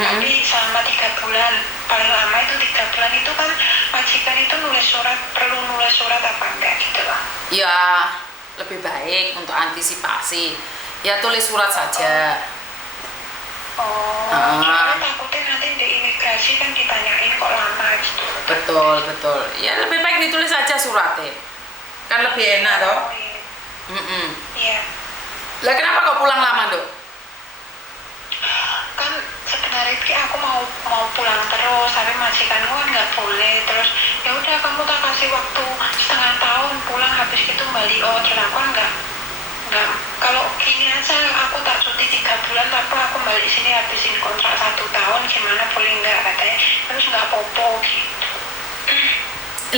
Tapi selama 3 bulan, paling lama itu 3 bulan itu kan majikan itu perlu nulis surat apa enggak gitu loh. Ya lebih baik untuk antisipasi ya tulis surat saja. Soalnya takutnya nanti di imigrasi kan ditanyain kok lama gitu. Betul ya lebih baik ditulis saja suratnya kan lebih enak toh. Iya. Lah kenapa kok pulang lama Dok? Kan sebenarnya aku mau pulang terus, tapi majikanku kan nggak boleh. Terus ya udah kamu tak kasih waktu setengah tahun pulang, habis itu balik. Terus aku nggak kalau gini aja aku tak cuti 3 bulan tapi aku balik sini habisin kontrak 1 tahun, gimana boleh nggak katanya. Terus nggak popo gitu.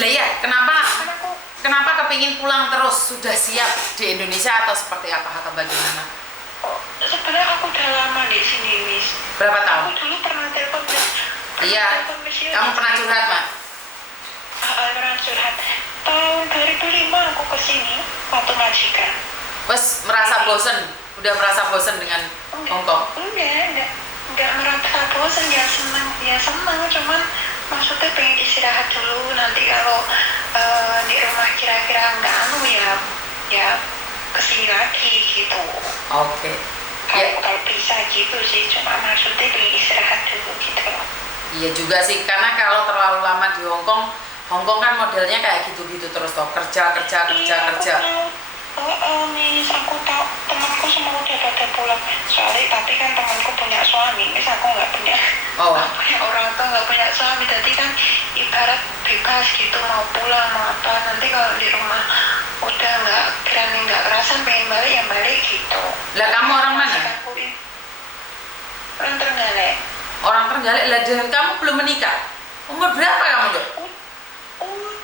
Lah ya kenapa kepingin pulang terus? Sudah siap di Indonesia atau seperti apa atau bagaimana? Sebenarnya aku udah lama di sini, Miss. Berapa tahun? Aku dulu pernah telepon. Iya. Kamu pernah curhat, Mak? Pernah curhat. Tahun 2005 aku kesini waktu majikan. Wes merasa bosen? Udah merasa bosen dengan Hongkong? Enggak merasa bosen, ya senang, cuman maksudnya pengen istirahat dulu. Nanti kalau di rumah kira-kira nggak ya kesini lagi gitu. Oke. Kalau bisa gitu sih, cuma maksudnya pengen istirahat dulu gitu. Iya juga sih, karena kalau terlalu lama di Hongkong kan modelnya kayak gitu-gitu terus toh, kerja. Mis, aku tahu temanku semua udah pada pulang. Tapi kan temanku punya suami, Mis, aku nggak punya. Punya orang tua, nggak punya suami, jadi kan ibarat bebas gitu, mau pulang mau apa. Nanti kalau di rumah udah nggak kerasan pengen balik ya balik gitu. Lah kamu orang mana? Orang Trenggalek. Orang Trenggalek. Lah dan kamu belum menikah? Umur berapa kamu Dok?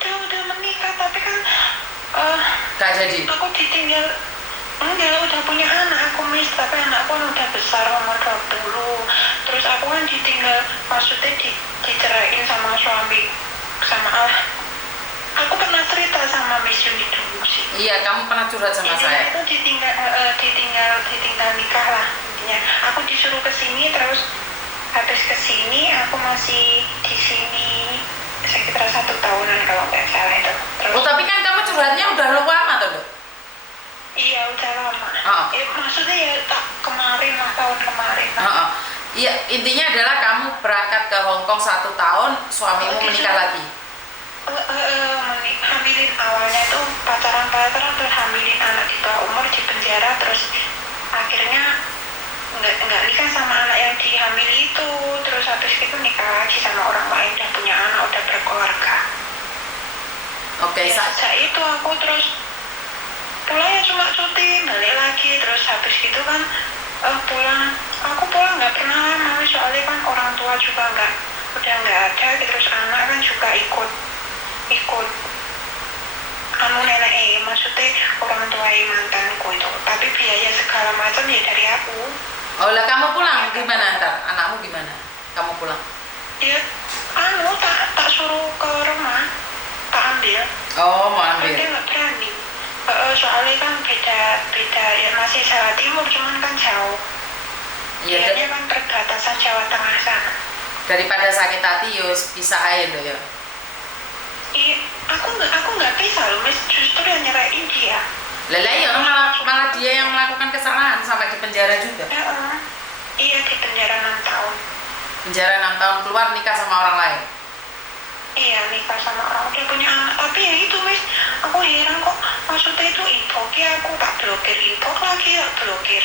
Udah menikah tapi kan Gak jadi? Aku ditinggal, udah punya anak aku, Mis, tapi anakku udah besar, umur 20. Terus aku kan ditinggal, maksudnya diceraiin sama suami, aku pernah cerita sama Miss Yuni dulu sih. Iya, kamu pernah curhat sama saya. Itu ditinggal nikah lah intinya. Aku disuruh ke sini, terus habis ke sini aku masih di sini sekitar 1 tahunan kalau nggak salah itu. Terus, tapi kan kamu curhatnya udah lama tuh Dok? Iya udah lama. Maksudnya ya tahun kemarin lah. Iya, intinya adalah kamu berangkat ke Hongkong 1 tahun, suamimu menikah lagi. Hamilin awalnya tuh pacaran terus hamilin anak di bawah umur, di penjara, terus akhirnya nggak nikah sama anak yang dihamili itu. Terus habis itu nikah lagi sama orang lain, udah punya anak, udah berkeluarga. Sejak itu aku terus pulangnya cuma cuti, balik lagi. Terus habis itu kan aku pulang nggak pernah lama, soalnya kan orang tua juga udah nggak ada. Terus anak kan juga ikut nenek, maksudnya orang tua mantanku itu, tapi biaya segala macam ya dari aku. Lah kamu pulang gimana ntar? Anakmu gimana? Kamu pulang? Ya, tak suruh ke rumah, tak ambil. Mau ambil? Dia nggak berani. Soalnya kan beda ya, masih Jawa Timur, cuman kan jauh. Iya. Dia kan perbatasan Jawa Tengah sana. Daripada sakit hati yus pisah aja loh ya. Iya, aku nggak bisa loh, Mas, justru yang nyerahin dia. Ya malah dia yang melakukan kesalahan sampai di penjara juga. Iya, di penjara 6 tahun. Penjara 6 tahun, keluar nikah sama orang lain. Iya, nikah sama orang udah punya anak. Tapi ya itu, Mas, aku heran kok, maksudnya itu inboxnya aku tak blokir, inbox lagi tak blokir.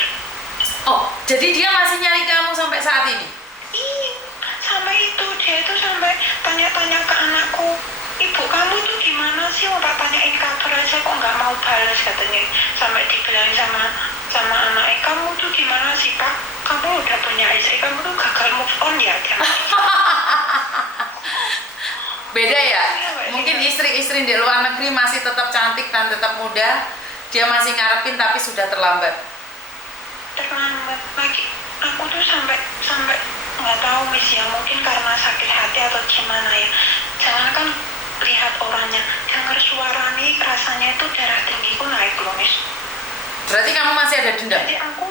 Jadi dia masih nyari kamu sampai saat ini? Iya, sampai itu dia itu sampai tanya-tanya ke anakku, ibu kamu tuh gimana sih, mau tak tanyain kabar aja kok nggak mau balas katanya. Sampai dibilangin sama anaknya, kamu tuh gimana sih Pak, kamu udah punya istri, kamu tuh gagal move on ya. Beda ya, mungkin istri-istri di luar negeri masih tetap cantik dan tetap muda, dia masih ngarepin tapi sudah terlambat lagi. Aku tuh sampai nggak tahu, Miss, ya mungkin karena sakit hati atau gimana ya. Jangan kan lihat orangnya, dengar suara nih, rasanya itu darah tinggiku naik loh, Miss. Berarti kamu masih ada dendam? Jadi aku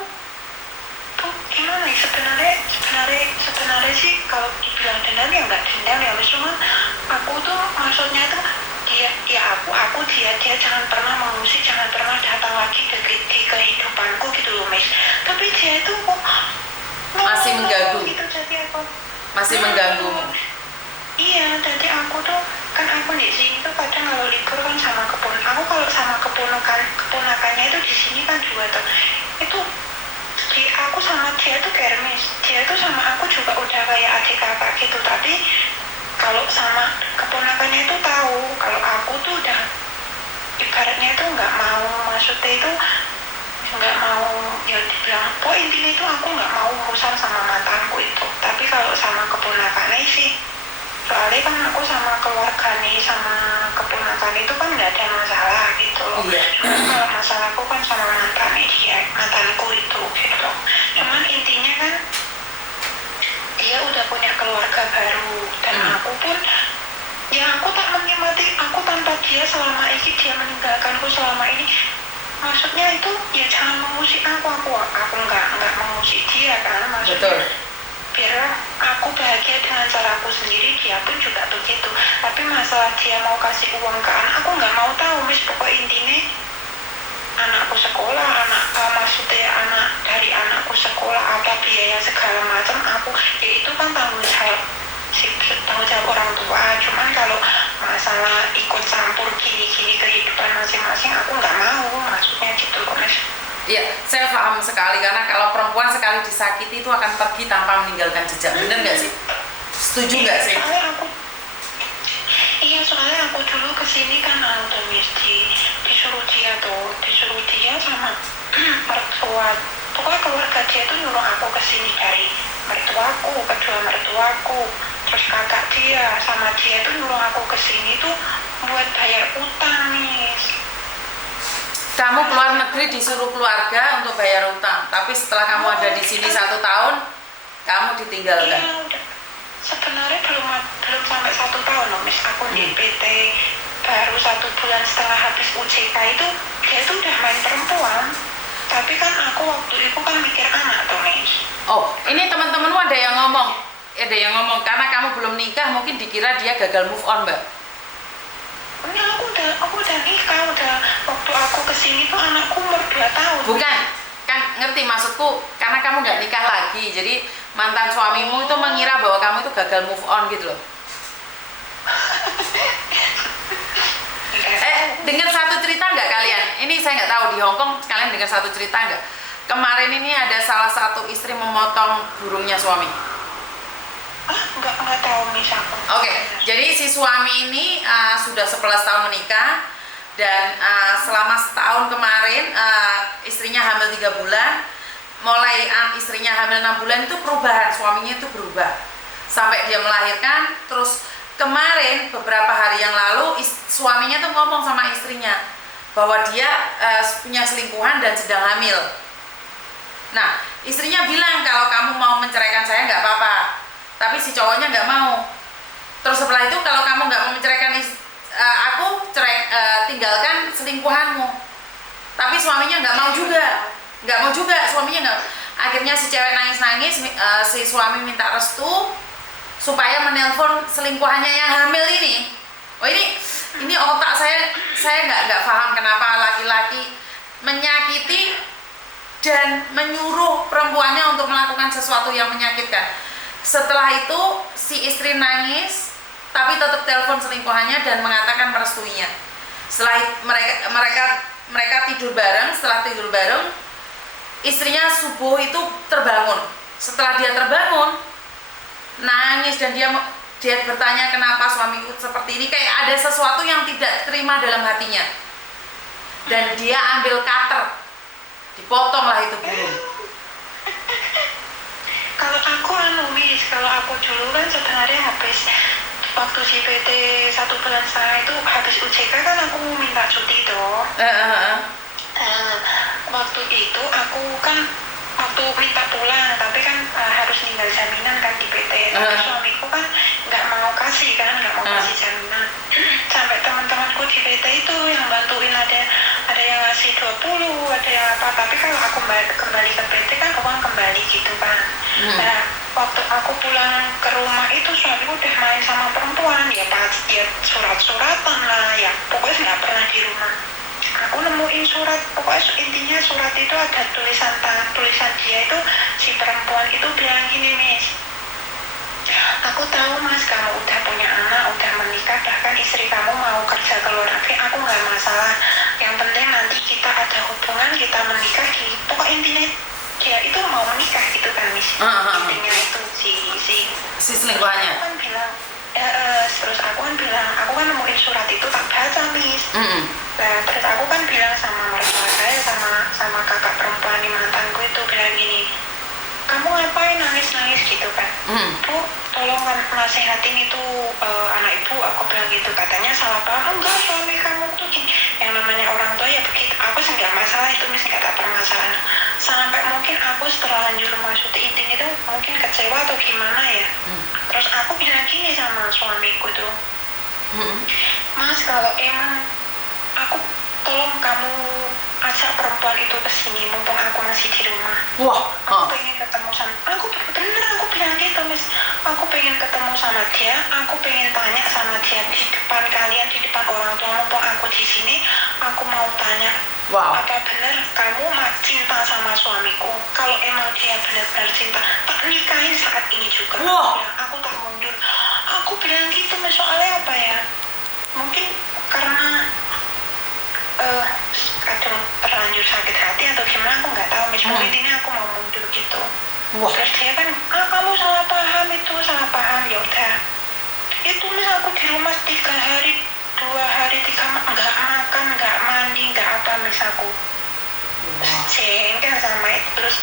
tuh gimana ya, sebenarnya sih kalau dibilang dendam ya nggak dendam ya, cuma aku tuh maksudnya tuh dia jangan pernah mengusik, jangan pernah datang lagi di kehidupanku gitu loh Miss. Tapi dia itu kok masih mengganggu gitu, jadi aku masih mengganggu. Iya, jadi aku tuh kan aku di sini tuh kadang kalau libur kan sama aku kalau sama keponakannya itu di sini kan dua tuh. Itu aku sama dia tuh kermes. Dia tuh sama aku juga udah kayak adik kakak gitu. Tapi kalau sama keponakannya itu tahu kalau aku tuh udah ibaratnya itu nggak mau, maksudnya itu nggak mau ya dibilang. Intinya itu aku nggak mau urusan sama mantanku itu. Tapi kalau sama keponakannya sih, soalnya kan aku sama keluarga nih, sama keponakan itu kan nggak ada masalah gitu loh. Kalau masalahku kan sama mantanku itu gitu. Cuman intinya kan dia udah punya keluarga baru dan aku pun ya aku tak menikmati aku tanpa dia selama ini, dia meninggalkanku selama ini. Maksudnya itu ya jangan mengusik aku nggak mengusik dia kan, maksudnya biar aku bahagia dengan caraku sendiri, dia pun juga begitu. Tapi masalah dia mau kasih uang ke anak, aku nggak mau tahu Miss. Pokok intinya anakku sekolah, maksudnya anak dari anakku sekolah, apa biaya segala macam, aku ya itu kan tanggung jawab orang tua. Cuman kalau masalah ikut campur gini-gini kehidupan masing-masing, aku nggak mau, maksudnya gitu loh Miss. Iya, saya paham sekali, karena kalau perempuan sekali disakiti itu akan pergi tanpa meninggalkan jejak. Bener nggak sih? Setuju nggak sih? Soalnya aku dulu kesini kan disuruh dia sama mertua. Pokoknya keluarga dia tuh nyuruh aku kesini dari kedua mertuaku, terus kakak dia sama dia tuh nyuruh aku kesini tuh buat bayar utang nih. Kamu keluar negeri disuruh keluarga untuk bayar utang, tapi setelah kamu ada di sini 1 tahun, kamu ditinggalkan. Iya, udah. Sebenarnya belum sampai 1 tahun loh Miss. Aku di PT baru 1 bulan setelah habis UJK itu, dia tuh udah main perempuan. Tapi kan aku waktu itu kan mikir anak tuh Miss. Oh, ini teman-temanmu ada yang ngomong karena kamu belum nikah mungkin dikira dia gagal move on, Mbak. Ini aku udah nikah, waktu aku kesini tuh anakku umur 2 tahun. Bukan, kan ngerti maksudku, karena kamu nggak nikah lagi, jadi mantan suamimu itu mengira bahwa kamu itu gagal move on gitu loh. Dengar satu cerita nggak kalian? Ini saya nggak tahu di Hongkong kalian dengar satu cerita nggak? Kemarin ini ada salah satu istri memotong burungnya suami. Nggak tahu Miss aku. Oke, jadi si suami ini sudah 11 tahun menikah dan selama setahun kemarin istrinya hamil 3 bulan. Mulai istrinya hamil 6 bulan itu perubahan, suaminya itu berubah sampai dia melahirkan. Terus kemarin beberapa hari yang lalu suaminya tuh ngomong sama istrinya bahwa dia punya selingkuhan dan sedang hamil. Nah, istrinya bilang kalau kamu mau menceraikan saya nggak apa-apa. Tapi si cowoknya nggak mau. Terus setelah itu kalau kamu nggak mau menceraikan aku, tinggalkan selingkuhanmu. Tapi suaminya nggak mau juga, suaminya nggak. Akhirnya si cewek nangis-nangis, si suami minta restu supaya menelpon selingkuhannya yang hamil ini. Oh ini otak saya nggak paham kenapa laki-laki menyakiti dan menyuruh perempuannya untuk melakukan sesuatu yang menyakitkan. Setelah itu si istri nangis tapi tetap telepon selingkuhannya dan mengatakan merestuinya. Setelah mereka tidur bareng, setelah tidur bareng istrinya subuh itu terbangun. Setelah dia terbangun nangis dan dia bertanya kenapa suamiku seperti ini, kayak ada sesuatu yang tidak terima dalam hatinya. Dan dia ambil cutter, dipotonglah itu burung. Kalau aku Miss, kalau aku dulu kan sebenarnya habis waktu di PT 1 bulan setengah itu habis UJK kan aku minta cuti tuh. Waktu itu aku kan waktu minta pulang, tapi kan harus ninggal jaminan kan di PT. Tapi suamiku kan nggak mau kasih jaminan. Sampai teman-temanku di PT itu yang bantuin, ada yang ngasih 20, ada yang apa. Tapi kalau aku kembali ke PT kan uang kembali gitu kan. Nah, waktu aku pulang ke rumah itu suamiku udah main sama perempuan, ya pasti dia surat-suratan lah, ya pokoknya nggak pernah di rumah. Aku nemuin surat, pokoknya intinya surat itu ada tulisan dia itu, si perempuan itu bilang gini, Miss, aku tahu Mas kamu udah punya anak, udah menikah, bahkan istri kamu mau kerja ke luar negeri, aku nggak masalah. Yang penting nanti kita ada hubungan, kita menikah, pokok intinya dia itu mau menikah gitu kan, Miss. Intinya itu si selingkuhannya. Aku kan bilang, terus aku kan bilang, aku kan nemuin surat itu tak baca, Miss. Nah, terus aku kan bilang sama mertua saya, sama kakak perempuan di mantanku itu bilang gini, kamu ngapain nangis-nangis gitu kan? Bu, tolong nasehatin itu anak ibu, aku bilang gitu. Katanya salah paham, enggak, suami kamu tuh gini. Yang namanya orang tua ya begitu. Aku sih nggak masalah itu, Miss, nggak ada permasalahan. Sampai mungkin aku setelah lanjut masuk inti itu mungkin kecewa atau gimana ya. Terus aku bilang gini sama suamiku tuh, Mas, kalau emang aku tolong kamu ajak perempuan itu ke sini mumpung aku masih di rumah. Wah, aku pengen ketemu sama, aku bilang gitu, Miss, aku pengen ketemu sama dia, aku pengen tanya sama dia di depan kalian, di depan orang tua, mumpung aku di sini, aku mau tanya, apa benar kamu cinta sama suamiku? Kalau emang dia benar-benar cinta, tak nikahin saat ini juga. Aku tak mundur. Aku bilang gitu, Miss, soalnya apa ya? Mungkin karena kadang terlanjur sakit hati atau gimana, aku nggak tahu, Miss. Intinya aku mau mundur gitu. Terus dia kan, kamu salah paham, itu salah paham. Ya udah, itu, Miss, aku di rumah 3 hari 2 hari 3 nggak makan, nggak mandi, nggak apa, Miss. Aku jengkel sama itu. Terus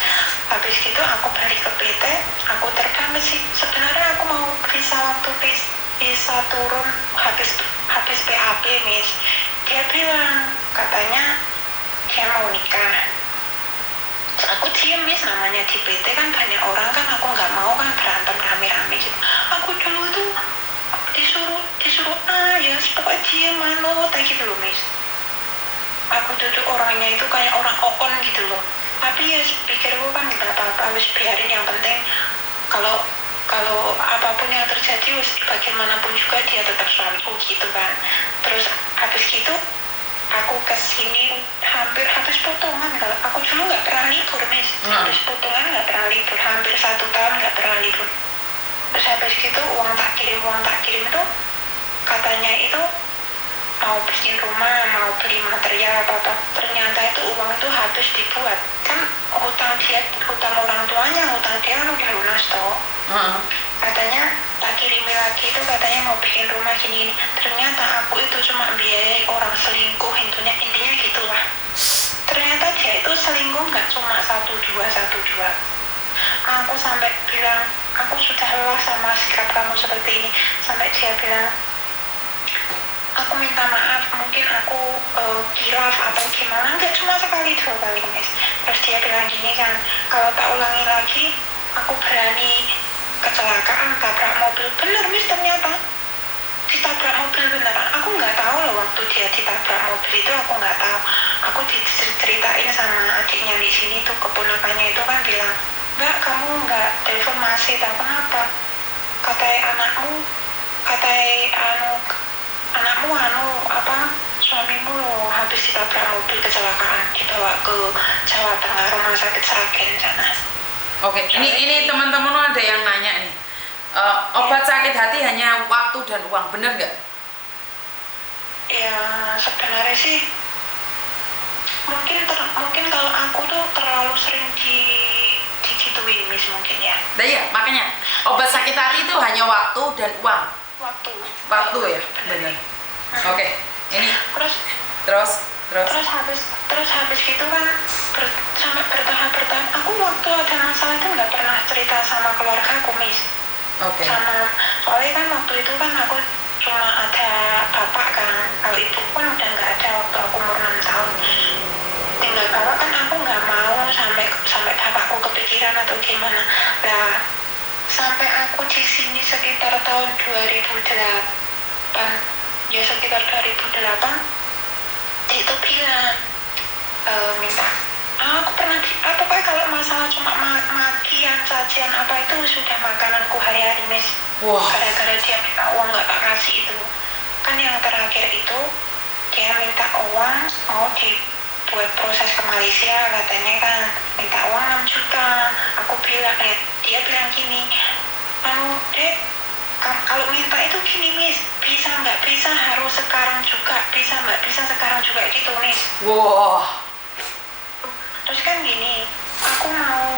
habis gitu aku balik ke PT, aku terbang sih. Sebenarnya aku mau bisa waktu bisa turun habis PAP, Miss. Dia bilang katanya dia mau nikah. Terus aku diem, Miss, namanya di PT kan banyak orang kan, aku nggak mau kan berantem rame-rame gitu. Aku dulu tuh disuruh ya pokoknya diem manut gitu loh, Miss. Aku duduk orangnya itu kayak orang okon gitu loh. Tapi ya pikirku kan nggak apa-apa, wis biarin, yang penting kalau apapun yang terjadi, wis bagaimanapun juga dia tetap suamiku gitu kan. Terus habis gitu aku kesini hampir habis potongan. Kalau aku dulu nggak pernah libur, Miss. Habis potongan nggak pernah libur, hampir 1 tahun nggak pernah libur. Terus habis gitu uang tak kirim itu katanya itu mau bikin rumah, mau beli material apa-apa. Ternyata itu uang itu habis dibuat. Kan hutang orang tuanya, hutang dia kan udah lunas toh. Katanya tak kirimi lagi itu, katanya mau bikin rumah gini. Ternyata aku itu cuma biayai orang selingkuh, intinya gitulah. Ternyata dia itu selingkuh nggak cuma 1-2. Aku sampai bilang, aku sudah lelah sama sikap kamu seperti ini. Sampai dia bilang, aku minta maaf, mungkin aku kilaf atau gimana. Enggak, cuma sekali 2 kali, Miss. Terus dia bilang gini kan, kalau tak ulangi lagi, aku berani kecelakaan, tabrak mobil. Bener, Miss, ternyata ditabrak mobil beneran. Aku nggak tahu loh waktu dia ditabrak mobil itu, aku nggak tahu. Aku diceritain sama adiknya di sini tuh, keponakannya itu kan bilang, Mbak, kamu nggak telepon masih, tahu kenapa? Anakmu suamimu habis ditabrak mobil kecelakaan, dibawa ke Jawa Tengah, rumah sakit Sragen sana. Oke, ini teman-teman ada yang nanya nih, obat sakit hati hanya waktu dan uang, bener nggak? Ya sebenarnya sih mungkin kalau aku tuh terlalu sering digituin, Miss, mungkin ya. Nah iya, makanya obat sakit hati itu hanya waktu dan uang. Waktu ya, benar. Oke, ini terus habis gitu kan sampai bertahap. Aku waktu ada masalah itu nggak pernah cerita sama keluarga aku, Miss. Soalnya kan waktu itu kan aku cuma ada bapak kan, kalau ibu pun udah nggak ada waktu aku umur 6 tahun. Tinggal bapak kan, aku nggak mau sampai bapakku kepikiran atau gimana. Nah, sampai aku di sini sekitar tahun 2008, dia itu bilang minta, aku pernah pokoknya kalau masalah cuma maki sajian apa itu sudah makananku hari-hari, Miss. Wah. Gara-gara dia minta uang nggak tak kasih itu. Kan yang terakhir itu dia minta uang mau dibuat proses ke Malaysia, katanya kan minta uang 6 juta. Aku bilang, dia bilang gini, Dek, kalau minta itu gini, Miss, bisa nggak bisa harus sekarang juga, bisa nggak bisa sekarang juga gitu, Miss. Wah. Terus kan gini, aku mau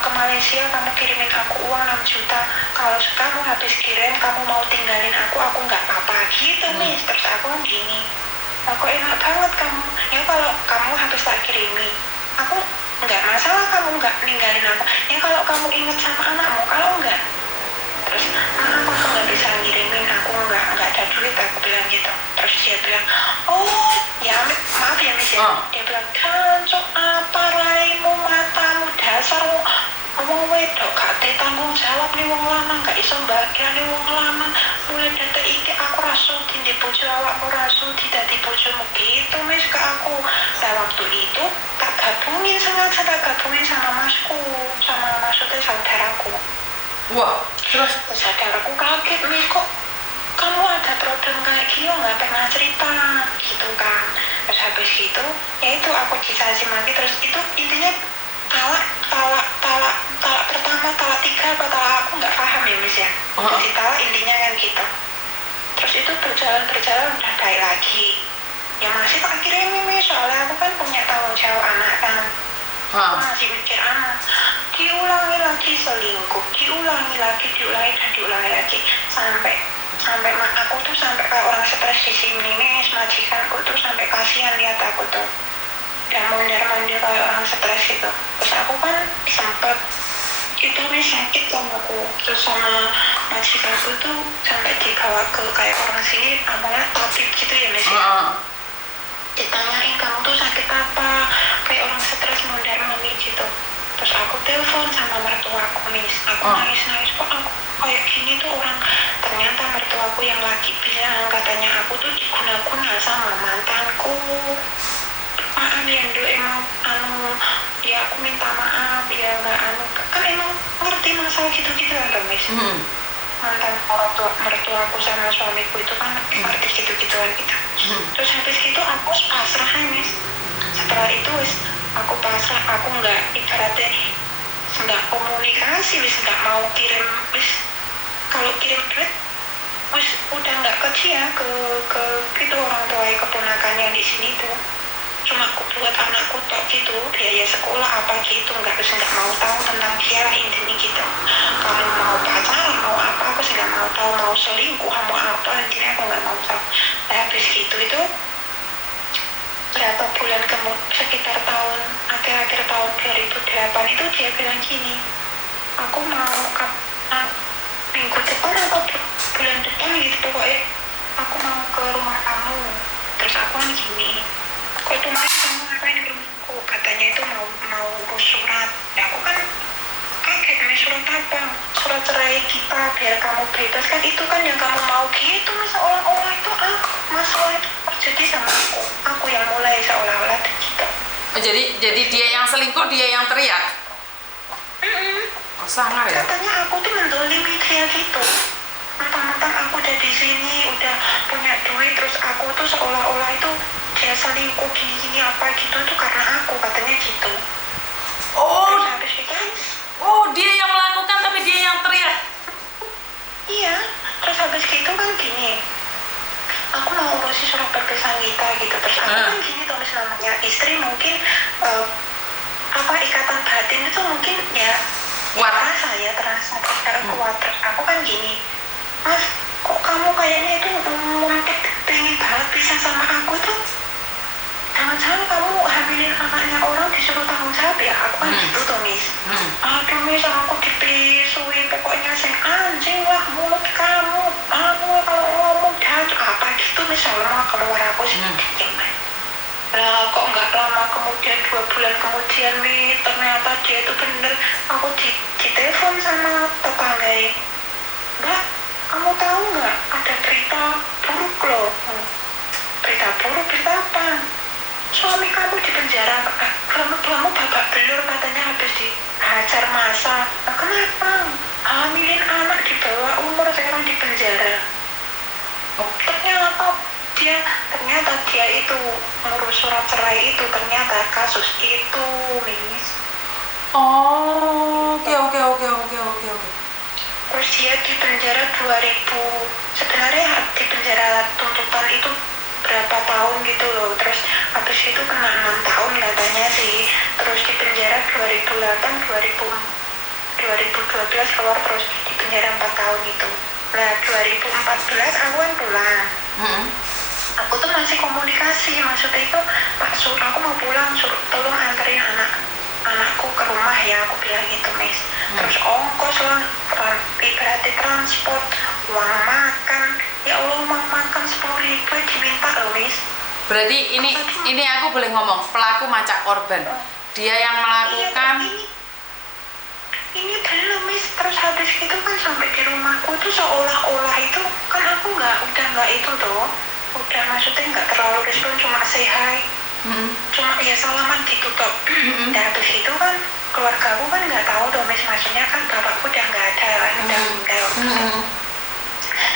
ke Malaysia, kamu kirimin aku uang 6 juta. Kalau kamu habis kirim, kamu mau tinggalin aku nggak apa-apa gitu, Miss. Terus aku gini, aku enak banget kamu. Ya kalau kamu habis tak kirimi, aku nggak masalah kamu nggak ninggalin aku. Ya kalau kamu inget sama anakmu, kalau enggak, terus aku nggak bisa ngirimin, aku nggak ada duit, aku bilang gitu. Terus dia bilang, oh ya maaf ya, Miss ya. Dia bilang, kancok apa raimu, matamu, dasar wong wedok gak tanggung jawab nih wong lanang, gak iso mbagian nih wong lanang. Mulai detik iki aku rasudi di bojo awakmu, rasudi dadi bojomu gitu, Miss, ke aku. Nah waktu itu tak gabungin sama masku, sama maksudnya saudaraku. Wah, terus Saudaraku kaget, Miss, kok kamu ada problem kayak gini, nggak pernah cerita gitu kan. Terus habis itu ya itu aku dicaci maki. Terus itu intinya talak pertama, talak 3 apa talak aku nggak paham ya, Miss ya. Jadi talak intinya kan gitu. Terus itu berjalan udah baik lagi. Ya masih tak kirimin, Miss, soalnya aku kan punya tanggung jawab anak kan. Aku masih mikir anak. Diulangi lagi selingkuh, diulangi lagi lagi sampai aku tuh sampai kayak orang stres di sini, Miss. Majikanku tuh sampai kasihan lihat aku tuh udah mondar-mandir kayak orang stres gitu. Terus aku kan sempet itu, Miss, sakit sama aku. Terus sama majikanku tuh sampai dibawa ke kayak orang sini, awalnya tabib gitu ya, Miss ya. Ditanyain, kamu tuh sakit apa, kayak orang stres mondar-mandir gitu. Terus aku telepon sama mertuaku, Miss. Aku nangis-nangis, kok aku kayak gini tuh orang. Ternyata mertuaku yang lagi bilang, katanya aku tuh diguna-guna sama mantanku. Maaf ya, Ndo, emang ya aku minta maaf ya, nggak kan emang ngerti masalah gitu-gitu kan, Miss. Mantan mertuaku sama suamiku itu kan ngerti gitu-gituan kita. Terus habis itu aku pasrah, Miss. Setelah itu aku pasrah, aku nggak ibaratnya nggak komunikasi, wis nggak mau kirim, wis kalau kirim duit wis udah nggak ke dia, ke itu orang tua keponakan yang di sini tuh. Cuma aku buat anakku tok gitu, biaya sekolah apa gitu, nggak mau tahu tentang dia lah intinya gitu. Kalau mau pacaran mau apa aku nggak mau tahu, mau selingkuh mau apa intinya aku nggak mau tahu. Nah, habis gitu itu berapa bulan sekitar akhir tahun 2008 itu dia bilang gini, aku mau minggu depan atau bulan depan gitu pokoknya aku mau ke rumah kamu. Terus aku kan gini, kok itu mas kamu ngapain ke rumahku, katanya itu mau urus surat. Ya aku kan kaget, Mas, surat apa? Surat cerai kita biar kamu bebas kan, itu kan yang kamu mau gitu, Mas. Seolah-olah itu masalah itu terjadi sama aku yang mulai seolah-olah gitu. Jadi dia yang selingkuh, dia yang teriak. Oh, sangar ya. Katanya aku tuh mendolimi dia gitu. Mentang-mentang aku udah di sini, udah punya duit, terus aku tuh seolah-olah itu dia selingkuh gini apa gitu itu karena aku, katanya gitu. Oh, terus habis itu dia yang melakukan tapi dia yang teriak. Iya, terus habis gitu kan gini, aku mau urusin surat perpisahan kita gitu. Terus aku kan gini, tulis namanya istri mungkin ikatan batin itu mungkin ya terasa kuat. Terus aku kan gini, Mas, kok kamu kayaknya itu pengen banget bisa sama aku tuh, jangan-jangan kamu hamilin anaknya orang disuruh tanggung jawab ya? Aku kan gitu tuh, Miss. Aduh, Miss, aku dipisui pokoknya anjing lah mulut kamu, kalau ngomong dah apa gitu, Miss, lama keluar aku sih. Lah kok nggak lama kemudian 2 bulan kemudian, Miss, ternyata dia itu bener. Aku ditelepon sama tetangga, Mbak, kamu tahu nggak ada berita buruk loh. Berita buruk, berita apa? Suami kamu di penjara, kamu babak belur katanya, habis hajar massa. Nah, kenapa hamilin anak di bawah umur sekarang di penjara? Ternyata dia itu ngurus surat cerai itu, ternyata kasus itu, Miss. Oh, oke. Terus dia di penjara 2000, sebenarnya di penjara tuntutan itu berapa tahun gitu loh. Terus habis itu kena 6 tahun katanya sih. Terus di penjara 2008 2012 keluar, terus di penjara 4 tahun itu. Nah 2014 aku kan pulang. Aku tuh masih komunikasi, maksudnya itu Pak Sur, aku mau pulang, tolong anterin anakku ke rumah ya, aku bilang gitu Miss. Terus ongkos lah, ibaratnya transport, uang makan, ya Allah uang makan 10.000 diminta loh Miss. Berarti ini aku boleh ngomong, pelaku macak korban, dia yang melakukan. Iya, ini belum Miss. Terus habis itu kan sampai di rumahku tuh seolah-olah itu kan aku udah nggak itu tuh, udah maksudnya nggak terlalu respon, cuma say hi, cuma ya salaman gitu toh. Dan habis itu kan keluarga aku kan nggak tahu dong Miss, maksudnya kan bapakku udah nggak ada kan, udah meninggal.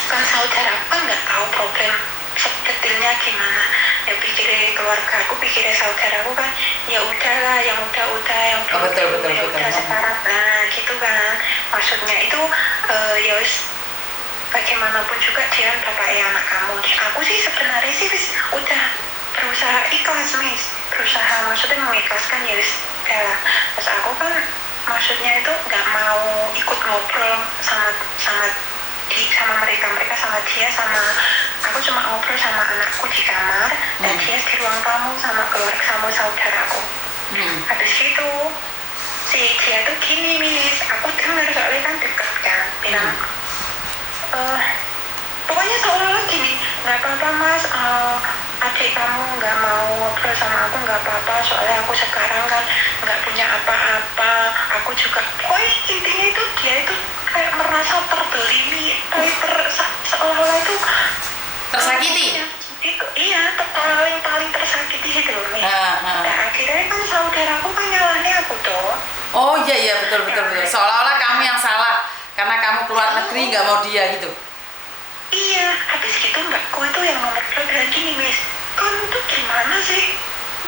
Kan saudara aku kan nggak tahu problem detailnya gimana. Ya pikirnya keluarga aku, pikirnya saudara aku kan ya udahlah, yang udah yang betul. sekarang. Nah gitu kan, maksudnya itu ya wis, bagaimanapun juga dia bapaknya anak kamu. Aku sih sebenarnya sih wis udah berusaha ikhlas Miss, berusaha maksudnya mengikhlaskan ya wis udahlah. Terus aku kan maksudnya itu nggak mau ikut ngobrol sama mereka sama dia, sama aku cuma ngobrol sama anakku di kamar, dan dia di ruang tamu sama keluarga sama saudaraku. Habis itu si dia tuh gini Miss, aku dengar soalnya kan deket kan, bilang pokoknya seolah-olah gini, nggak apa-apa Mas, adik kamu nggak mau ngobrol sama aku nggak apa-apa, soalnya aku sekarang kan nggak punya apa-apa, aku juga, pokoknya intinya itu dia itu kayak merasa terbelimi, seolah-olah itu tersakiti. Iya, paling tersakiti gitu loh Miss. Nah akhirnya kan saudaraku kan nyalahin aku tuh. Oh iya betul. Seolah-olah kamu yang salah karena kamu keluar negeri nggak mau dia gitu. Iya, habis gitu mbakku itu yang nomor 2 bilang gini Miss, kamu tuh gimana sih?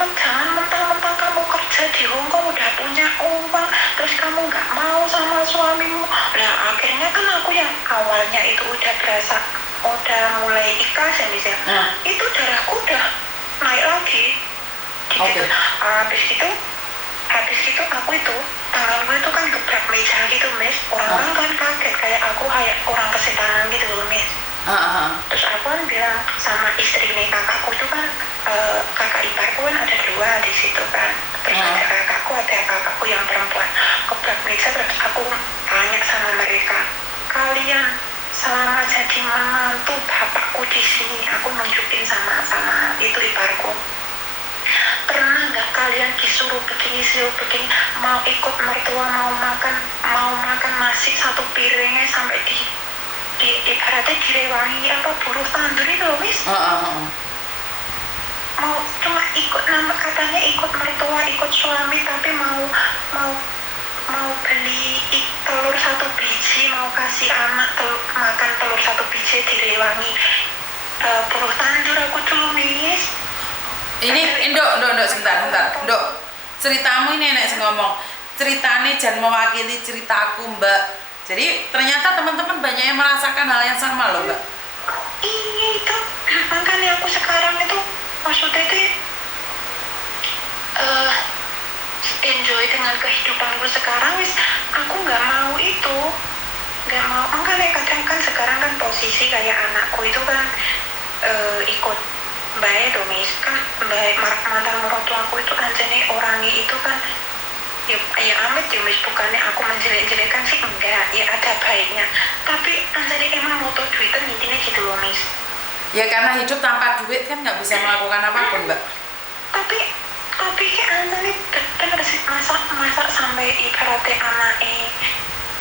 Jangan mentang-mentang kamu kerja di Hongkong udah punya uang, terus kamu nggak mau sama suamimu. Nah akhirnya kan aku yang awalnya itu udah berasa, udah mulai ikhlas ya Miss ya, itu darahku udah naik lagi gitu. Habis itu aku itu tanganku itu kan gebrak meja gitu Miss, orang-orang kan kaget kayak aku kayak orang kesetanan gitu loh Miss. Terus aku kan bilang sama istrinya kakakku itu kan, kakak iparku kan ada 2 di situ kan, terus ada kakakku yang perempuan gebrak meja. Terus aku tanya sama mereka, kalian selama jadi menantu bapakku di sini, aku nunjukin sama itu iparku, pernah nggak kalian disuruh begini mau ikut mertua, mau makan nasi 1 piringnya sampai ibaratnya direwangi apa buruh tandur itu loh Miss. Mau cuma ikut nama katanya ikut mertua, ikut suami, tapi mau beli telur 1 biji, mau kasih anak makan telur 1 biji direwangi buruh tandur aku dulu Miss. Ini Ndok sebentar Ndok, ceritamu ini enak ngomong, ceritanya jangan mewakili ceritaku Mbak. Jadi ternyata teman-teman banyak yang merasakan hal yang sama loh Mbak. Iya itu, makanya aku sekarang itu maksudnya itu enjoy dengan kehidupanku sekarang wis, aku nggak mau makanya kadang kan sekarang kan posisi kayak anakku itu kan ikut baik tuh Miss, kan baik mantan mertuaku itu anjane orangnya itu kan ya amit ya Miss, bukannya aku menjelek-jelekan sih enggak, ya ada baiknya, tapi anjane emang moto duitan intinya gitu loh Miss. Ya karena hidup tanpa duit kan nggak bisa melakukan apapun Mbak. Tapi anjane bener sih, masa sampai ibaratnya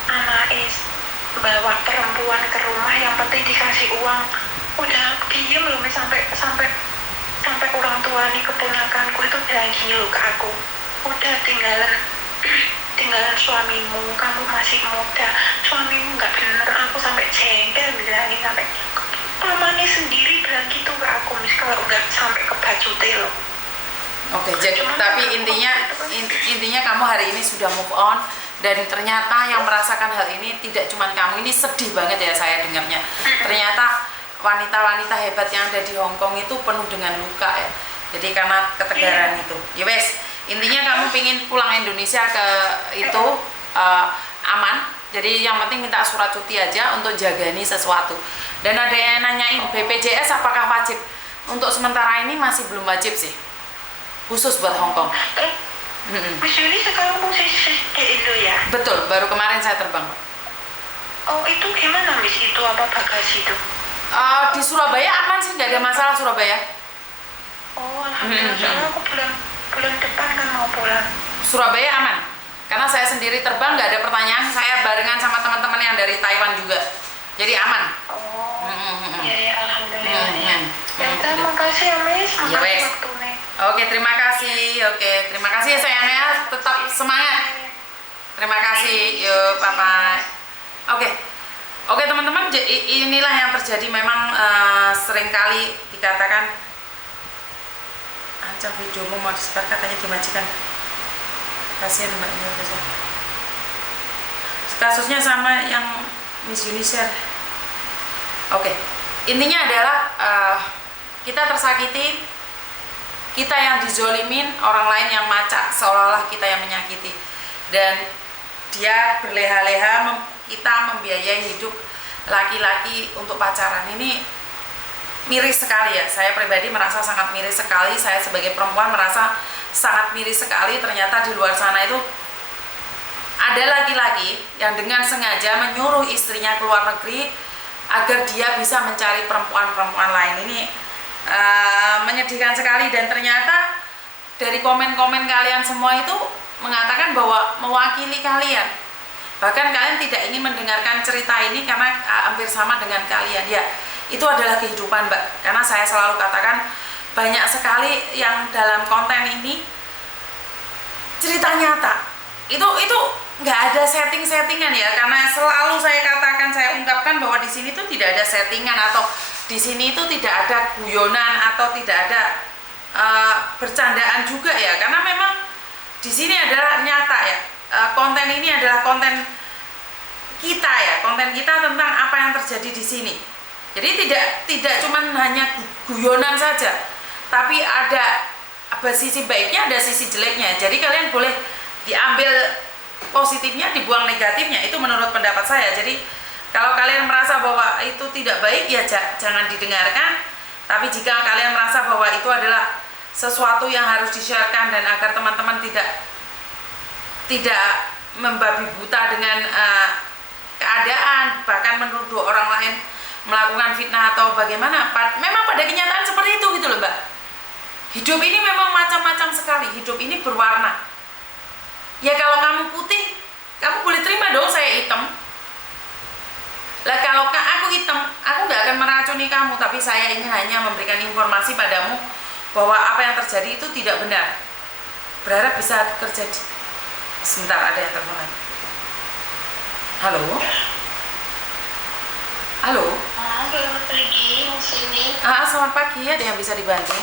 anaknya bawa perempuan ke rumah yang penting dikasih uang, udah diem loh Miss, sampai orang tua nih keponakanku itu bilang gini loh ke aku, udah tinggalin suamimu, kamu masih muda, suamimu nggak bener. Aku sampai jengkel bilangin, sampai pamannya sendiri bilang gitu ke aku, mis, kalau nggak sampai ke baju loh. Oke, jadi tapi intinya kamu hari ini sudah move on, dan ternyata yang merasakan hal ini tidak cuma kamu. Ini sedih banget ya saya dengarnya. Ternyata wanita-wanita hebat yang ada di Hong Kong itu penuh dengan luka ya. Jadi karena ketegaran itu. Ya wes, intinya kamu pingin pulang Indonesia ke itu aman. Jadi yang penting minta surat cuti aja untuk jagani sesuatu. Dan ada yang nanyain BPJS apakah wajib? Untuk sementara ini masih belum wajib sih. Khusus buat Hong Kong. Mas Yuli sekarang posisi di Indo ya? Betul, baru kemarin saya terbang. Oh, itu gimana, Miss? Itu apa bagasi itu? Di Surabaya aman sih, nggak ada masalah Surabaya. Oh, alhamdulillah. Soalnya aku bulan depan kan mau pulang. Surabaya aman, karena saya sendiri terbang, nggak ada pertanyaan. Saya barengan sama teman-teman yang dari Taiwan juga, jadi aman. Oh, ya, alhamdulillah. Ya, terima kasih ya, Miss. Makasih waktunya. Oke, terima kasih. Oke, terima kasih ya sayangnya. Tetap semangat. Terima kasih. Yuk, bye-bye. Oke teman-teman, inilah yang terjadi. Memang seringkali dikatakan ancam videomu mau disebar, katanya dimajikan. Kasihan mbaknya. Kasusnya sama yang Miss Unisher. Oke, intinya adalah kita tersakiti, kita yang dizolimin, orang lain yang macak seolah-olah kita yang menyakiti, dan dia berleha-leha kita membiayai hidup laki-laki untuk pacaran. Ini miris sekali ya. Saya pribadi merasa sangat miris sekali. Saya sebagai perempuan merasa sangat miris sekali. Ternyata di luar sana itu ada laki-laki yang dengan sengaja menyuruh istrinya ke luar negeri agar dia bisa mencari perempuan-perempuan lain. Ini menyedihkan sekali, dan ternyata dari komen-komen kalian semua itu mengatakan bahwa mewakili kalian. Bahkan kalian tidak ingin mendengarkan cerita ini karena hampir sama dengan kalian. Ya, itu adalah kehidupan, Mbak. Karena saya selalu katakan banyak sekali yang dalam konten ini cerita nyata. Itu nggak ada setting-settingan ya, karena selalu saya katakan, saya ungkapkan bahwa di sini tuh tidak ada settingan, atau di sini itu tidak ada guyonan, atau tidak ada bercandaan juga ya, karena memang di sini adalah nyata ya. Konten ini adalah konten kita ya, konten kita tentang apa yang terjadi di sini. Jadi tidak cuma hanya guyonan saja, tapi ada sisi baiknya, ada sisi jeleknya. Jadi kalian boleh diambil positifnya, dibuang negatifnya, itu menurut pendapat saya. Jadi kalau kalian merasa bahwa itu tidak baik ya jangan didengarkan. Tapi jika kalian merasa bahwa itu adalah sesuatu yang harus di-sharekan, dan agar teman-teman tidak membabi buta dengan keadaan, bahkan menuduh orang lain melakukan fitnah atau bagaimana, memang pada kenyataan seperti itu gitu loh, Mbak. Hidup ini memang macam-macam sekali, hidup ini berwarna. Ya kalau kamu putih, kamu boleh terima dong saya hitam. Lah kalau aku hitam, aku nggak akan meracuni kamu, tapi saya ingin hanya memberikan informasi padamu bahwa apa yang terjadi itu tidak benar. Berharap bisa terjadi. Sebentar, ada yang telepon lagi. Halo? Halo? Selamat pagi, Mas Ini. Selamat pagi, ada yang bisa dibantu?